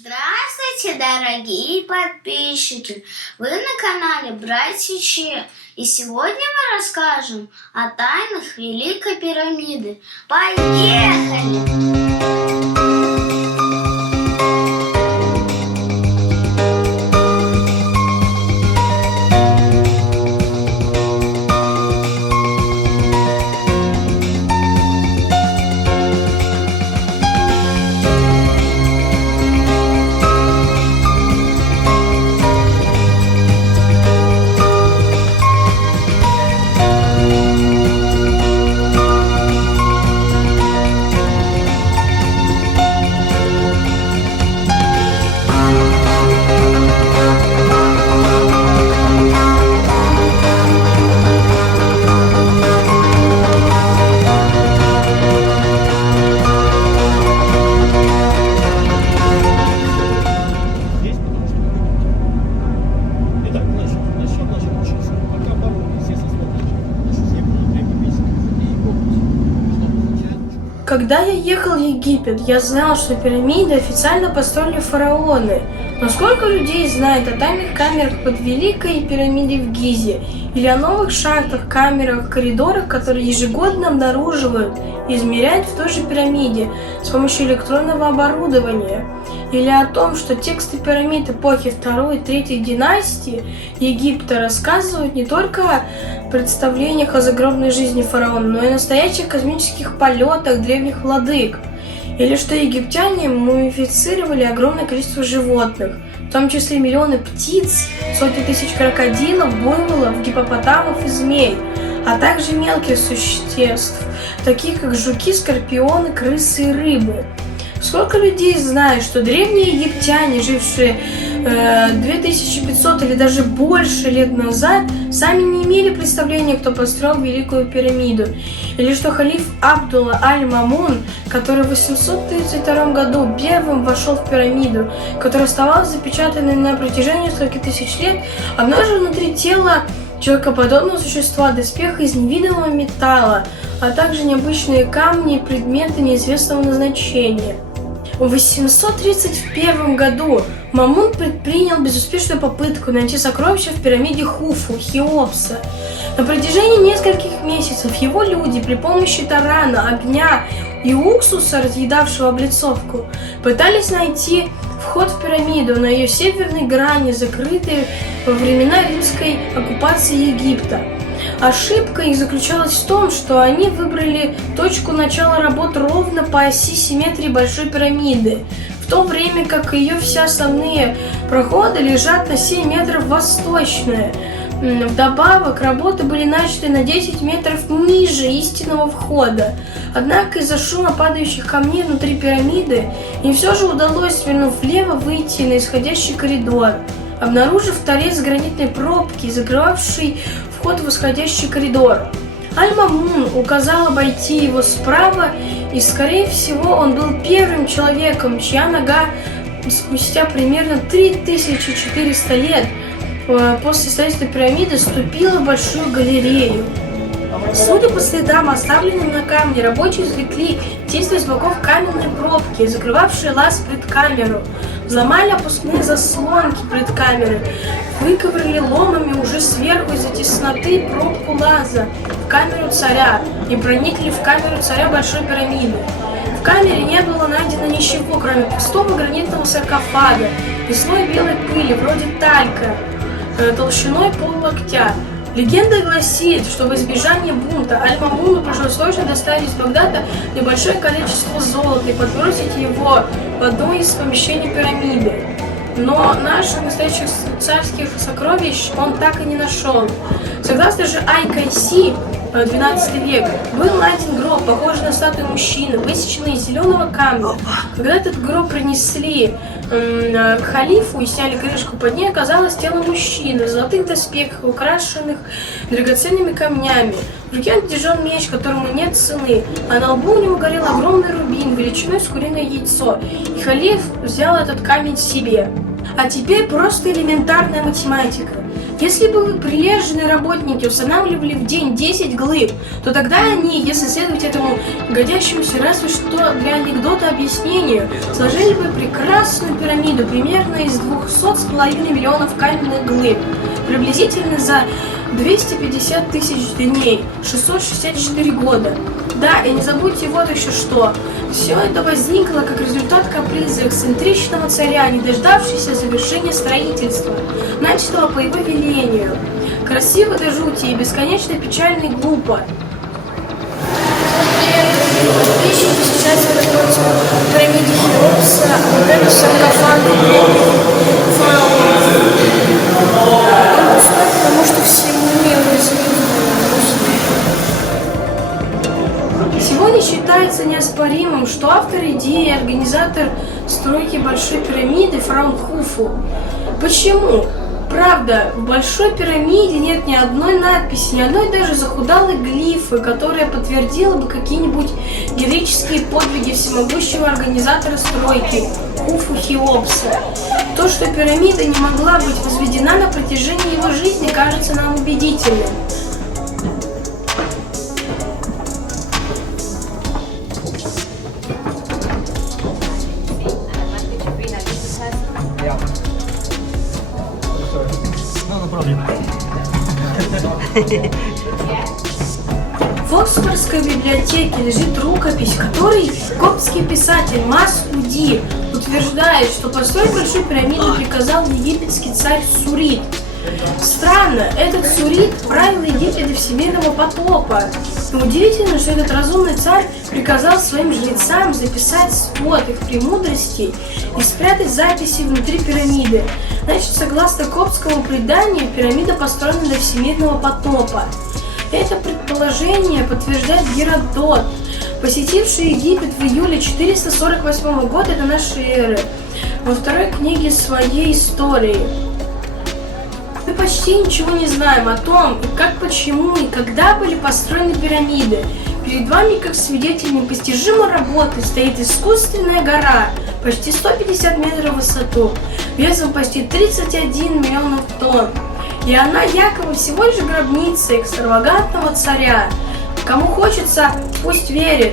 Здравствуйте, дорогие подписчики! Вы на канале Братья Че, и сегодня мы расскажем о тайнах Великой пирамиды. Поехали! Когда я ехал в Египет, я знал, что пирамиды официально построили фараоны. Но сколько людей знает о тайных камерах под Великой пирамидой в Гизе? Или о новых шахтах, камерах, коридорах, которые ежегодно обнаруживают и измеряют в той же пирамиде с помощью электронного оборудования? Или о том, что тексты пирамид эпохи 2 и 3 династии Египта рассказывают не только о представлениях о загробной жизни фараона, но и о настоящих космических полетах древних владык? Или что египтяне мумифицировали огромное количество животных, в том числе миллионы птиц, сотни тысяч крокодилов, буйволов, гипопотамов и змей, а также мелких существ, таких как жуки, скорпионы, крысы и рыбы. Сколько людей знает, что древние египтяне, жившие 2500 или даже больше лет назад, сами не имели представления, кто построил Великую пирамиду? Или что халиф Абдулла аль-Мамун, который в 832 году первым вошел в пирамиду, которая оставалась запечатанной на протяжении нескольких тысяч лет, обнаружил внутри тела человекоподобного существа доспех из невидимого металла, а также необычные камни и предметы неизвестного назначения. В 831 году Мамун предпринял безуспешную попытку найти сокровища в пирамиде Хуфу, Хеопса. На протяжении нескольких месяцев его люди при помощи тарана, огня и уксуса, разъедавшего облицовку, пытались найти вход в пирамиду на ее северной грани, закрытой во времена римской оккупации Египта. Ошибка их заключалась в том, что они выбрали точку начала работ ровно по оси симметрии Большой пирамиды, в то время как ее все основные проходы лежат на 7 метров восточная. Вдобавок, работы были начаты на 10 метров ниже истинного входа. Однако из-за шума падающих камней внутри пирамиды им все же удалось, свернув влево, выйти на исходящий коридор, обнаружив торец гранитной пробки, закрывавший вход в восходящий коридор. Аль-Мамун указал обойти его справа, и, скорее всего, он был первым человеком, чья нога спустя примерно 3400 лет после строительства пирамиды ступила в большую галерею. Судя по следам, оставленным на камне, рабочие извлекли тесто из боков каменной пробки, закрывавшей лаз предкамеру, взломали опускные заслонки предкамеры, выковырили ломами уже сверху из-за тесноты пробку лаза в камеру царя и проникли в камеру царя Большой пирамиды. В камере не было найдено ничего, кроме пустого гранитного саркофага и слой белой пыли, вроде талька, толщиной пол-локтя. Легенда гласит, что в избежание бунта Аль-Мамуну пришлось срочно доставить из Багдада небольшое количество золота и подбросить его в одно из помещений пирамиды. Но наших настоящих царских сокровищ он так и не нашел. Согласно же Ай-Кайси, 12 век, был найден гроб, похожий на статую мужчины, высеченный из зеленого камня. Когда этот гроб принесли к халифу и сняли крышку, под ней оказалось тело мужчины в золотых доспехах, украшенных драгоценными камнями. В руке он держал меч, которому нет цены, а на лбу у него горел огромный рубин величиной с куриное яйцо, и халиф взял этот камень себе. А теперь просто элементарная математика. Если бы прилежные работники устанавливали в день 10 глыб, то тогда они, если следовать этому годящемуся разве что для анекдота объяснению, сложили бы прекрасную пирамиду примерно из 200,5 миллионов каменных глыб, приблизительно за 250 тысяч дней, 664 года. Да, и не забудьте вот еще что. Все это возникло как результат каприза эксцентричного царя, не дождавшегося завершения строительства, начатого по его велению. Красиво до жути и бесконечно печально и глупо. Подписчики сейчас готовятся к пирамиде Хеопса, а вот это саркофаг фараона. Он пустой, потому что всему миру Сегодня считается неоспоримым, что автор идеи и организатор стройки Большой пирамиды фараон Хуфу. Почему? Правда, в Большой пирамиде нет ни одной надписи, ни одной даже захудалой глифы, которая подтвердила бы какие-нибудь героические подвиги всемогущего организатора стройки Хуфу Хеопса. То, что пирамида не могла быть возведена на протяжении его жизни, кажется нам убедительным. В Оксфордской библиотеке лежит рукопись, в которой коптский писатель Мас-Уди утверждает, что построить Большую пирамиду приказал египетский царь Сурит. Странно, этот Сурит правил Египет до всемирного потопа. Но удивительно, что этот разумный царь приказал своим жрецам записать свод их премудростей и спрятать записи внутри пирамиды. Значит, согласно коптскому преданию, пирамида построена до всемирного потопа. Это предположение подтверждает Геродот, посетивший Египет в июле 448 года до нашей эры, во второй книге своей истории. Мы почти ничего не знаем о том, как, почему и когда были построены пирамиды. Перед вами, как свидетель непостижимой работы, стоит искусственная гора, почти 150 метров в высоту, весом почти 31 миллионов тонн. И она якобы всего лишь гробница экстравагантного царя. Кому хочется, пусть верит.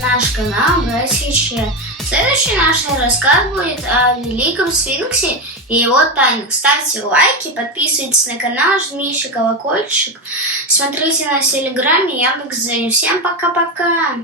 наш канал «Братья Че». Следующий наш рассказ будет о Великом Сфинксе и его тайнах. Ставьте лайки, подписывайтесь на канал, жмите колокольчик, смотрите нас в Телеграме, Яндекс.Дзене. Всем пока-пока!